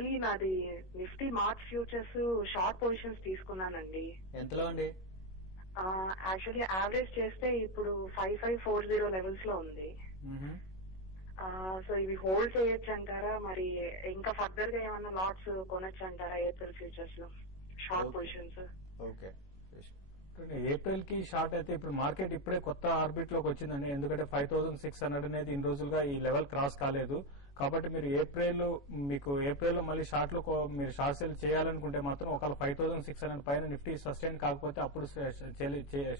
Actually నాది Nifty March futures short positions తీసుకున్నానండి. ఎంతలో అండి? యాక్చువల్లీ యావరేజ్ చేస్తే ఇప్పుడు 5540 లెవెల్స్ లో ఉంది. సో ఇవి హోల్డ్ చేయొచ్చు అంటారా, మరి ఇంకా ఫర్దర్ గా ఏమన్నా లాట్స్ కొనొచ్చు అంటారా ఏప్రిల్ ఫ్యూచర్స్ లో షార్ట్ పొజిషన్స్? ఓకే, ఏప్రిల్ కి షార్ట్ అయితే ఇప్పుడు మార్కెట్ ఇప్పుడే కొత్త ఆర్బిట్ లోకి వచ్చిందండి. ఎందుకంటే 5600 అనేది ఇన్ని రోజులుగా ఈ లెవెల్ క్రాస్ కాలేదు. కాబట్టి మీరు ఏప్రిల్ లో మళ్ళీ షార్ట్ లో మీరు షార్ట్ సేల్ చేయాలనుకుంటే మాత్రం ఒకవేళ 5600 పైన నిఫ్టీ సస్టైన్ కాకపోతే అప్పుడు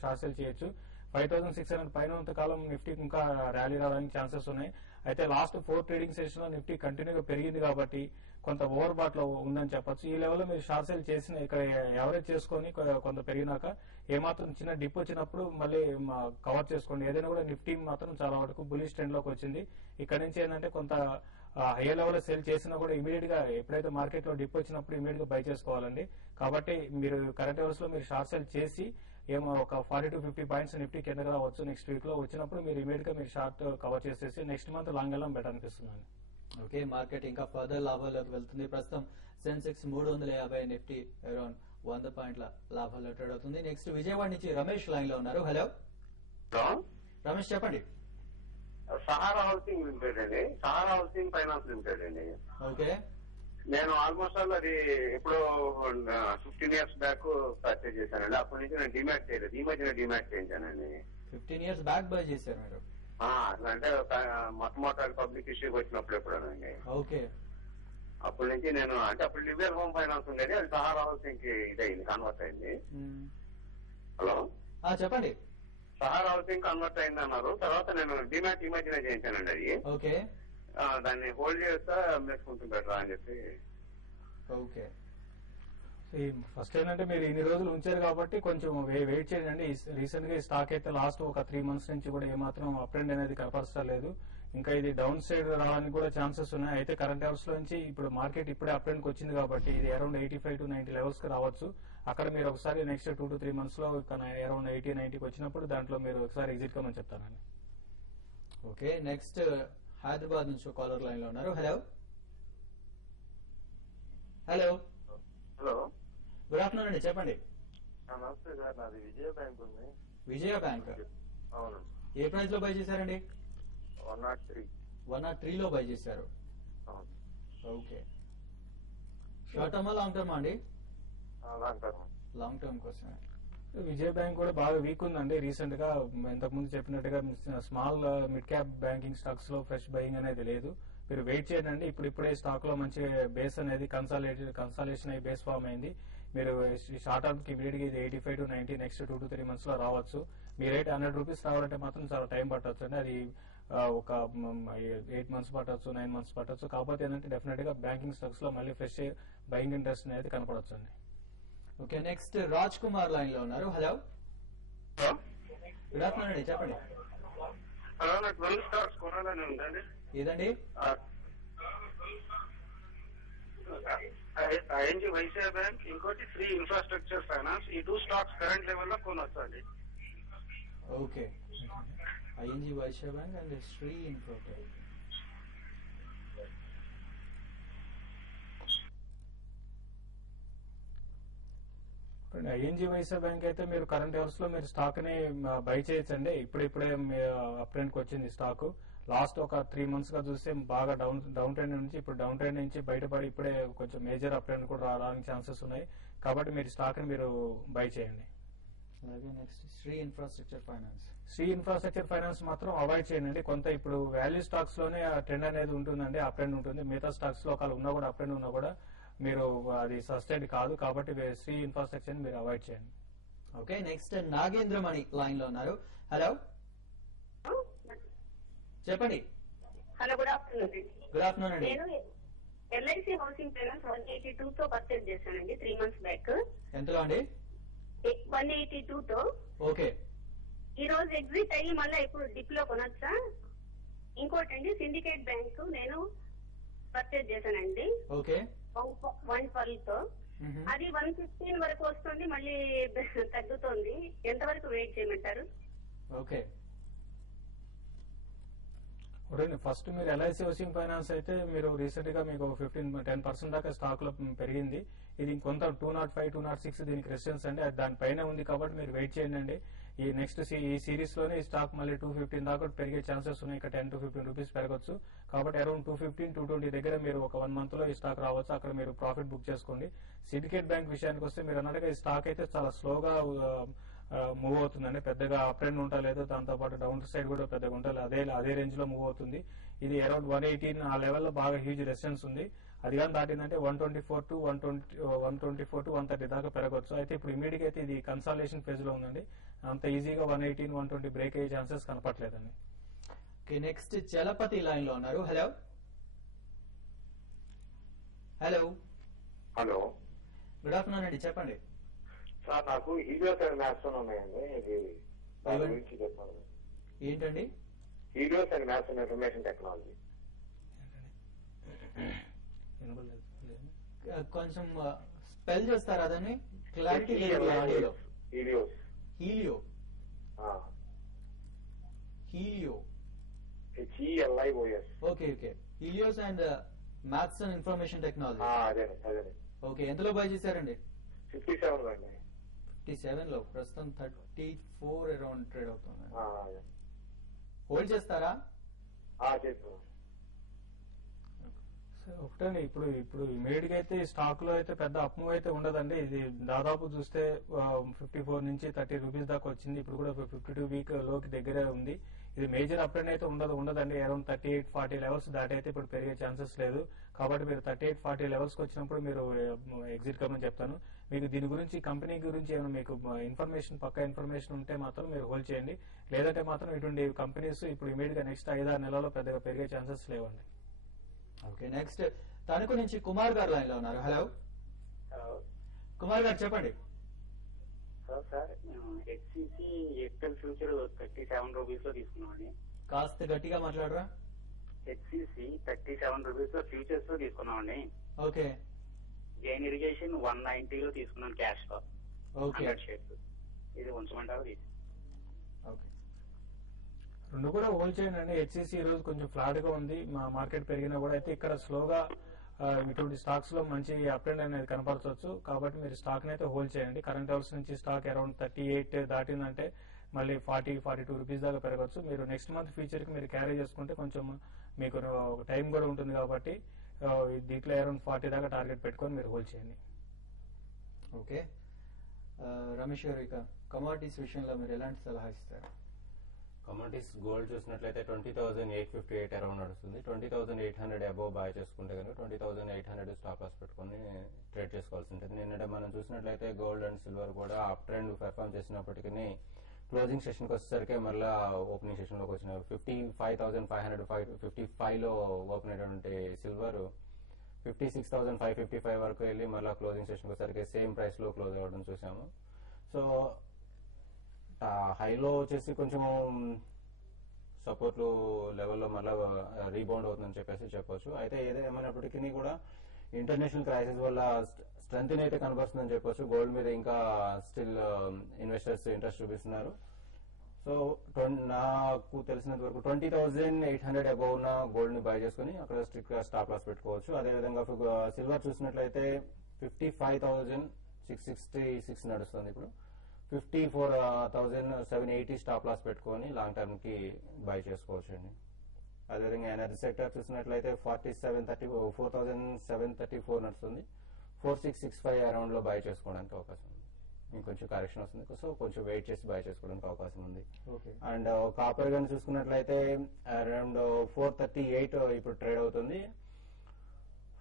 షార్ట్ సేల్ చేయొచ్చు. 5600 పైన కాలం నిఫ్టీకి ఇంకా ర్యాలీ రావడానికి ఛాన్సెస్ ఉన్నాయి. అయితే లాస్ట్ 4 ట్రేడింగ్ సెషన్ లో నిఫ్టీ కంటిన్యూగా పెరిగింది కాబట్టి కొంత ఓవర్ బాట్ లో ఉందని చెప్పొచ్చు. ఈ లెవెల్ లో మీరు షార్ట్ సేల్ చేసిన ఇక్కడ ఎవరేజ్ చేసుకుని కొంత పెరిగినాక ఏమాత్రం చిన్న డిప్ వచ్చినప్పుడు మళ్ళీ కవర్ చేసుకోండి. ఏదైనా కూడా నిఫ్టీ మాత్రం చాలా వరకు బులిష్ ట్రెండ్ లోకి వచ్చింది. ఇక్కడ నుంచి ఏంటంటే కొంత హైయర్ లెవెల్ లో సేల్ చేసినా కూడా ఇమీడియట్ గా ఎప్పుడైతే మార్కెట్ లో డిప్ వచ్చినప్పుడు ఇమీడియట్ గా బై చేసుకోవాలండి. కాబట్టి మీరు కరెంట్ అవర్స్ లో మీరు షార్ట్ సేల్ చేసి ఏమో ఒక 40 to 50 పాయింట్స్ నిఫ్టీ కిందగా రావచ్చు. నెక్స్ట్ వీక్ లో వచ్చినప్పుడు మీరు ఇమీడియట్ గా మీరు షార్ట్ కవర్ చేసేసి నెక్స్ట్ మంత్ లాంగ్ వెళ్ళడం బెటర్ అనిపిస్తుంది. ఓకే, మార్కెట్ ఇంకా ఫర్దర్ లాభాల్లోకి వెళ్తుంది. ప్రస్తుతం సెన్సెక్స్ 350, నిఫ్టీ అరౌండ్ 100 పాయింట్ల లాభాల్లో ట్రేడ్ అవుతుంది. నెక్స్ట్ విజయవాడ నుంచి రమేష్ లైన్ లో ఉన్నారు. హలో రమేష్, చెప్పండి. సహారా హౌసింగ్ లిమిటెడ్ అండి, సహారా హౌసింగ్ ఫైనాన్స్ లిమిటెడ్ అండి. ఓకే, నేను ఆల్మోస్ట్ అది ఎప్పుడో 15 years బ్యాక్ పర్చేజ్ చేశానండి. అప్పటి నుంచి నేను డిమాట్ చేయలేదు, ఈ మధ్యన డిమాట్ చేయించానండి. 15 years బ్యాక్ బై చేశారు మీరు? అంటే మొట్టమొదటి పబ్లిక్ ఇష్యూకి వచ్చినప్పుడు ఎప్పుడేనండి. ఓకే, అప్పటి నుంచి నేను అంటే అప్పుడు లివియర్ హోమ్ ఫైనాన్స్ ఉండేది, అది సహారా హౌసింగ్ కి ఇదయింది, కన్వర్ట్ అయింది. హలో చెప్పండి. సహారా హౌసింగ్ కన్వర్ట్ అయింది అన్నారు. తర్వాత నేను డిమాట్ ఈ మధ్యన చేయించానండి. అది ఓకే, దాన్ని హోల్డ్ చేస్తా అమ్మేసుకుంటుంది బెటర్ అని చెప్పి. ఓకే, ఫస్ట్ ఏంటంటే మీరు ఇన్ని రోజులు ఉంచారు కాబట్టి కొంచెం వెయిట్ చేయండి. రీసెంట్ గా ఈ స్టాక్ అయితే లాస్ట్ ఒక 3 months నుంచి కూడా ఏమాత్రం అప్ ట్రెండ్ అనేది కనపరచలేదు. ఇంకా ఇది డౌన్ సైడ్ రావడానికి కూడా ఛాన్సెస్ ఉన్నాయి. అయితే కరెంట్ అవర్స్ లో నుంచి ఇప్పుడు మార్కెట్ ఇప్పుడే అప్ ట్రెండ్ కి వచ్చింది కాబట్టి ఇది అరౌండ్ 85 to 90 లెవెల్స్ కి రావచ్చు. అక్కడ మీరు ఒకసారి నెక్స్ట్ 2 to 3 months లో అరౌండ్ 80-90కి వచ్చినప్పుడు దాంట్లో మీరు ఒకసారి ఎగ్జిట్ కమని చెప్తానండి. ఓకే, నెక్స్ట్ హైదరాబాద్ నుంచి కాలర్ లైన్ లో ఉన్నారు. Hello hello hello, good afternoon అండి, చెప్పండి. నమస్తే సార్, నాది విజయ బ్యాంక్ ఉంది. విజయ బ్యాంక్? అవును. ఏ ప్రైస్ లో బై చేశారండి? 103. 103 లో బై చేశారు. ఓకే, షార్ట్ టర్మా లాంగ్ టర్మా అండి? Long term. లాంగ్ టర్మ్ కోసమే. విజయ బ్యాంక్ కూడా బాగా వీక్ ఉందండి. రీసెంట్ గా ఇంతకు ముందు చెప్పినట్టుగా small mid cap banking stocks లో ఫ్రెష్ బయింగ్ అనేది లేదు. మీరు వెయిట్ చేయండి. ఇప్పుడే స్టాక్ లో మంచి బేస్ అనేది కన్సాలేషన్ అయ్యి బేస్ ఫామ్ అయింది. మీరు షార్ట్ టర్మ్ కి ఇమీడియట్ గా ఇది 85 to 90 నెక్స్ట్ 2 to 3 months లో రావచ్చు. మీ రేట్ 100 రూపీస్ రావాలంటే మాత్రం చాలా టైం పట్టొచ్చు అండి. అది ఒక 8 months పట్టొచ్చు, 9 months పట్టొచ్చు. కాకపోతే ఏంటంటే డెఫినెట్ గా బ్యాంకింగ్ స్టాక్స్ లో మళ్ళీ ఫ్రెష్ బయింగ్ ఇంట్రెస్ట్ అనేది కనపడొచ్చు అండి. Okay, next Raj Kumar line లో ఉన్నారు. హలో గుడ్ ఆఫ్టర్నూన్ అండి, చెప్పండి. హలో, నాకు 12 స్టాక్స్ కొనాలని ఉందండి. ఏదండి? ఐఎన్జీ వైశ్య బ్యాంక్, ఇంకోటి శ్రీ ఇన్ఫ్రాస్ట్రక్చర్ ఫైనాన్స్. ఈ 2 స్టాక్స్ కరెంట్ లెవెల్ లో కొనొచ్చండి. Okay, ING Vysya Bank and Shri Infratech. ING Vysya Bank అయితే మీరు కరెంట్ అవర్స్ లో మీరు స్టాక్ ని బై చేయొచ్చండి. ఇప్పుడే అప్ ట్రెండ్ కి వచ్చింది స్టాక్. లాస్ట్ ఒక 3 months గా చూస్తే బాగా డౌన్ ట్రెండ్ నుంచి ఇప్పుడు డౌన్ ట్రెండ్ నుంచి బయటపడి ఇప్పుడే కొంచెం మేజర్ అప్ ట్రెండ్ కూడా రావడానికి ఛాన్సెస్ ఉన్నాయి. కాబట్టి మీరు స్టాక్ ని మీరు బై చేయండి. అలాగే next Shri infrastructure finance. Shri infrastructure finance మాత్రం అవాయిడ్ చేయండి. కొంత ఇప్పుడు వాల్యూ స్టాక్స్ లోనే ట్రెండ్ అనేది ఉంటుందండి, అప్ ట్రెండ్ ఉంటుంది. మిగతా స్టాక్స్ లో ఒకవేళ ఉన్నా కూడా అప్ ట్రెండ్ ఉన్నా కూడా మీరు అది సస్టైన్ కాదు. కాబట్టి శ్రీ ఇన్ఫ్రాస్ట్రక్చర్ ని మీరు అవాయిడ్ చేయండి. ఓకే, నెక్స్ట్ నాగేంద్రమణి లైన్ లో ఉన్నారు. హలో చెప్పండి. Hello, good afternoon. Good afternoon అండి. నేను ఎల్ఐసి హౌసింగ్ ఫైనాన్స్ 182 తో పర్చేజ్ చేశానండి 3 months బ్యాక్. ఎంతలో అండి? 182 తో. ఓకే, ఈ రోజు ఎగ్జిట్ అయ్యి మళ్ళీ ఇప్పుడు డిప్ లో కొనొచ్చా? ఇంకోటండి సిండికేట్ బ్యాంక్ నేను పర్చేజ్ చేశానండి. ఓకే, 112 తో. అది 115 వరకు వస్తుంది, మళ్ళీ తగ్గుతోంది. ఎంతవరకు వెయిట్ చేయమంటారు? ఓకే, ఫస్ట్ మీరు ఎల్ఐసి హౌసింగ్ ఫైనాన్స్ అయితే మీరు రీసెంట్ గా మీకు 10% దాకా స్టాక్ లో పెరిగింది. ఇది కొంత 205, 206 దీనికి రెసిస్టెన్స్ అండి, అది దానిపైన ఉంది కాబట్టి మీరు వెయిట్ చేయండి. ఈ నెక్స్ట్ ఈ సిరీస్ లోనే ఈ స్టాక్ మళ్ళీ 215 దాకా పెరిగే ఛాన్సెస్ ఉన్నాయి. ఇక్కడ 10 to 15 రూపీస్ పెరగచ్చు. కాబట్టి అరౌండ్ 215, 220 దగ్గర మీరు ఒక 1 మంత్ లో ఈ స్టాక్ రావచ్చు. అక్కడ మీరు ప్రాఫిట్ బుక్ చేసుకోండి. సిండికేట్ బ్యాంక్ విషయానికి వస్తే మీరు అన్నట్టుగా ఈ స్టాక్ అయితే చాలా స్లోగా మూవ్ అవుతుందండి. పెద్దగా అప్ ట్రెండ్ ఉండలేదు, దాంతో పాటు డౌన్ సైడ్ కూడా పెద్దగా ఉండలేదు, అదే రేంజ్ లో మూవ్ అవుతుంది. ఇది అరౌండ్ 118 ఆ లెవెల్లో బాగా హ్యూజ్ రెసిస్టెన్స్ ఉంది. అది కానీ దాటిందంటే 124 to 130 దాకా పెరగవచ్చు. అయితే ఇప్పుడు ఇమీడియట్ అయితే ఇది కన్సాలిడేషన్ ఫేజ్ లో ఉందండి. అంత ఈజీగా 118, 120 బ్రేక్ అయ్యే ఛాన్సెస్ కనపట్లేదండి. నెక్స్ట్ చలపతి లైన్ లో ఉన్నారు. Hello hello hello, good afternoon అండి, చెప్పండి. సార్ నాకు హీలియోస్ అండ్ మ్యాప్సన్ ఉన్నాయండి, ఇది దాని గురించి చెప్పాలి. ఏంటండి? Helios and Matheson information technology. కొంచెం స్పెల్ చేస్తారా దాన్ని? క్లారిటీ లేదు ఆడియోలో. Helios. Helio. Helio. HELIOS. Okay okay. Helios and Matheson information technology. అదే. ఓకే, ఎంతలో బై చేశారండి? 57 అండి. 57 లో ప్రస్తుతం 34 అరౌండ్ ట్రేడ్ అవుతుంది. హోల్డ్ చేస్తారా? చేస్తాను. ఒకటండి, ఇప్పుడు ఇమీడియట్ గా అయితే స్టాక్ లో అయితే పెద్ద అప్ మూవ్ అయితే ఉండదండి. ఇది దాదాపు చూస్తే 54 నుంచి 30 రూపీస్ దాకా వచ్చింది. ఇప్పుడు కూడా 52 వీక్ లోకి దగ్గరే ఉంది. ఇది మేజర్ అప్ ట్రెండ్ అయితే ఉండదండి. అరౌండ్ 38, 40 లెవెల్స్ దాటి అయితే ఇప్పుడు పెరిగే ఛాన్సెస్ లేదు. కాబట్టి మీరు 38, 40 లెవెల్స్ కి వచ్చినప్పుడు మీరు ఎగ్జిట్ కమ్మని చెప్తాను. మీకు దీని గురించి కంపెనీ గురించి ఏమైనా మీకు పక్కా ఇన్ఫర్మేషన్ ఉంటే మాత్రం మీరు హోల్డ్ చేయండి. లేదంటే మాత్రం ఇటువంటి కంపెనీస్ ఇప్పుడు ఇమీడియట్ గా నెక్స్ట్ 5-6 నెలల్లో పెద్దగా పెరిగే ఛాన్సెస్ లేవండి. ఓకే, నెక్స్ట్ తణుకు నుంచి కుమార్ గారు లైన్ లో ఉన్నారు. హలో కుమార్ గారు, చెప్పండి. సార్ మేము హెచ్సిసి ఎక్సెల్ ఫ్యూచర్ 37 రూపీస్ లో తీసుకున్నామండి. కాస్త గట్టిగా మాట్లాడరా? హెచ్సిసి 37 రూపీస్ లో ఫ్యూచర్స్ లో తీసుకున్నామండి. ఓకే. జైన్ ఇరిగేషన్ 190 లో తీసుకున్నాను క్యాష్ లో. ఓకే. 100 షేర్స్. ఇది ఉంచమంటారు? ఓకే, రెండు కూడా హోల్డ్ చేయండి. హెచ్సిసి ఈ రోజు కొంచెం ఫ్లాట్ గా ఉంది. మా మార్కెట్ పెరిగినా కూడా అయితే ఇక్కడ స్లోగా ఇటువంటి స్టాక్స్ లో మంచి అప్ ట్రెండ్ అనేది కనపరచవచ్చు. కాబట్టి మీరు స్టాక్ అయితే హోల్డ్ చేయండి. కరెంట్ లెవెల్స్ నుంచి స్టాక్ అరౌండ్ 38 దాటిందంటే మళ్ళీ 40, 42 రూపీస్ దాకా పెరగచ్చు. మీరు నెక్స్ట్ మంత్ ఫ్యూచర్ కి మీరు క్యారీ చేసుకుంటే కొంచెం మీకు టైం కూడా ఉంటుంది. కాబట్టి దీంట్లో అరౌండ్ 40 దాకా టార్గెట్ పెట్టుకొని మీరు హోల్డ్ చేయండి. ఓకే. రమేష్ గారు, ఇక కమోడిటీస్ విషయంలో మీరు ఎలాంటి సలహా ఇస్తారు? కమోడిటీస్ గోల్డ్ చూసినట్లయితే 20,858 అరౌండ్ నడుస్తుంది. 20,800 అబోవ్ బాయ్ చేసుకుంటే కనుక 20,800 స్టాప్ లాస్ పెట్టుకుని ట్రేడ్ చేసుకోవాల్సి ఉంటుంది. నిన్నటి మనం చూసినట్లయితే గోల్డ్ అండ్ సిల్వర్ కూడా అప్ ట్రెండ్ పెర్ఫామ్ చేసినప్పటికీ క్లోజింగ్ సెషన్ కి వచ్చేసరికి మళ్ళీ ఓపెనింగ్ సెషన్ లోకి వచ్చిన 55,555 లో ఓపెన్ అయినటువంటి సిల్వర్ 56,555 వరకు వెళ్ళి మళ్ళీ క్లోజింగ్ సెషన్ వచ్చేసరికి సేమ్ ప్రైస్ లో క్లోజ్ అవ్వడం చూసాము. సో హైలో వచ్చేసి కొంచెం సపోర్ట్ లెవెల్లో మళ్ళీ రీబౌండ్ అవుతుందని చెప్పొచ్చు. అయితే ఏదేమైనప్పటికీ కూడా ఇంటర్నేషనల్ క్రైసిస్ వల్ల స్ట్రెంత్ అయితే కనబరుస్తుందని చెప్పొచ్చు. గోల్డ్ మీద ఇంకా స్టిల్ ఇన్వెస్టర్స్ ఇంట్రెస్ట్ చూపిస్తున్నారు. సో నాకు తెలిసినంత వరకు 20,800 అబౌవ్ ఉన్న గోల్డ్ ని బై చేసుకుని అక్కడ స్ట్రిక్ట్ గా స్టాప్ లాస్ పెట్టుకోవచ్చు. అదేవిధంగా సిల్వర్ చూసినట్లయితే 55,666 నడుస్తుంది. ఇప్పుడు 54,780 స్టాప్ లాస్ పెట్టుకొని లాంగ్ టర్మ్ కి బై చేసుకోవచ్చు అండి. అదేవిధంగా ఎనర్జీ సెక్టర్ చూసినట్లయితే 4,734 నడుస్తుంది. 4,665 అరౌండ్ లో బై చేసుకోవడానికి అవకాశం ఉంది. ఇంకొంచెం కరెక్షన్ వస్తుంది, సో కొంచెం వెయిట్ చేసి బై చేసుకోవడానికి అవకాశం ఉంది. అండ్ కాపర్ గన్ చూసుకున్నట్లయితే అరౌండ్ 438 ఇప్పుడు ట్రేడ్ అవుతుంది.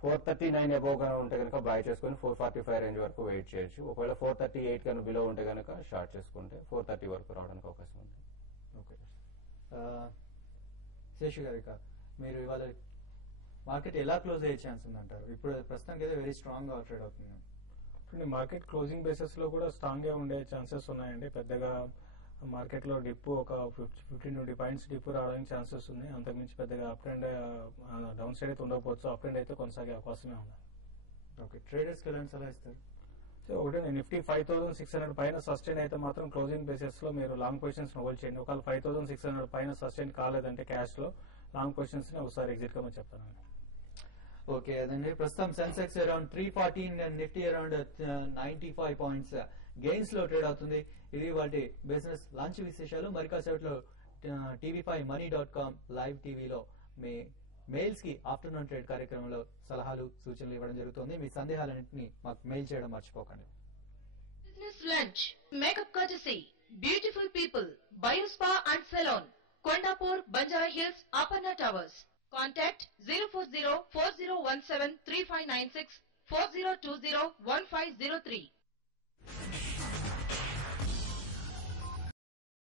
439 అబోవ్ గా ఉంటే కనుక బై చేసుకుని 445 రేంజ్ వరకు వెయిట్ చేయొచ్చు. ఒకవేళ 438 కన్నా బిలో ఉంటే కనుక షార్ట్ చేసుకుంటే 430 వరకు రావడానికి అవకాశం ఉంది. ఓకే. శేషు గారు, ఇక మీరు ఇవాళ మార్కెట్ ఎలా క్లోజ్ అయ్యే ఛాన్స్ ఉందంటారు? ఇప్పుడు ప్రస్తుతానికి అయితే వెరీ స్ట్రాంగ్ గా ట్రేడ్ అవుతుంది. మార్కెట్ క్లోజింగ్ బేసిస్ లో కూడా స్ట్రాంగ్ గా ఉండే ఛాన్సెస్ ఉన్నాయండి. పెద్దగా మార్కెట్ లో డిప్ ఒక 15-20 పాయింట్స్ డిప్ రావడానికి ఛాన్సెస్ ఉంది. అంతకుమించి పెద్దగా అప్ అండ్ డౌన్ సైడ్ అయితే ఉండకపోవచ్చు. అప్ అండ్ అయితే కొనసాగే అవకాశమే ఉంది. ఓకే, ట్రేడర్స్ కి ఎలాంటి సలహా ఇస్తారు? సో ఒకటే నిఫ్టీ 5,600 పైన సస్టైన్ అయితే మాత్రం క్లోజింగ్ బేసిస్ లో మీరు లాంగ్ పొజిషన్స్ హోల్డ్ చేయండి. ఒకవేళ 5,600 పైన సస్టైన్ కాలేదంటే క్యాష్ లో లాంగ్ పొజిషన్స్ ని ఒకసారి ఎగ్జిట్ కమని చెప్తాను. ఓకే అదండి. ప్రస్తుతం Sensex around 314 and Nifty around 95 points gains లో ట్రేడ్ అవుతుంది. ఇది వాటి బిజినెస్ లంచ్ విశేషాలు. మరికాసేపట్లో tv5money.com లైవ్ టీవీలో మీ మెయిల్స్ కి ఆఫ్టర్నూన్ ట్రేడ్ కార్యక్రమంలో సలహాలు సూచనలు ఇవ్వడం జరుగుతుంది. మీ సందేహాలన్నింటినీ మాకు మెయిల్ చేయడం మర్చిపోకండి. Business lunch makeup courtesy beautiful people Biospa and salon Kondapur Banjara Hills Aparna Towers. Contact 04040173596 40201503.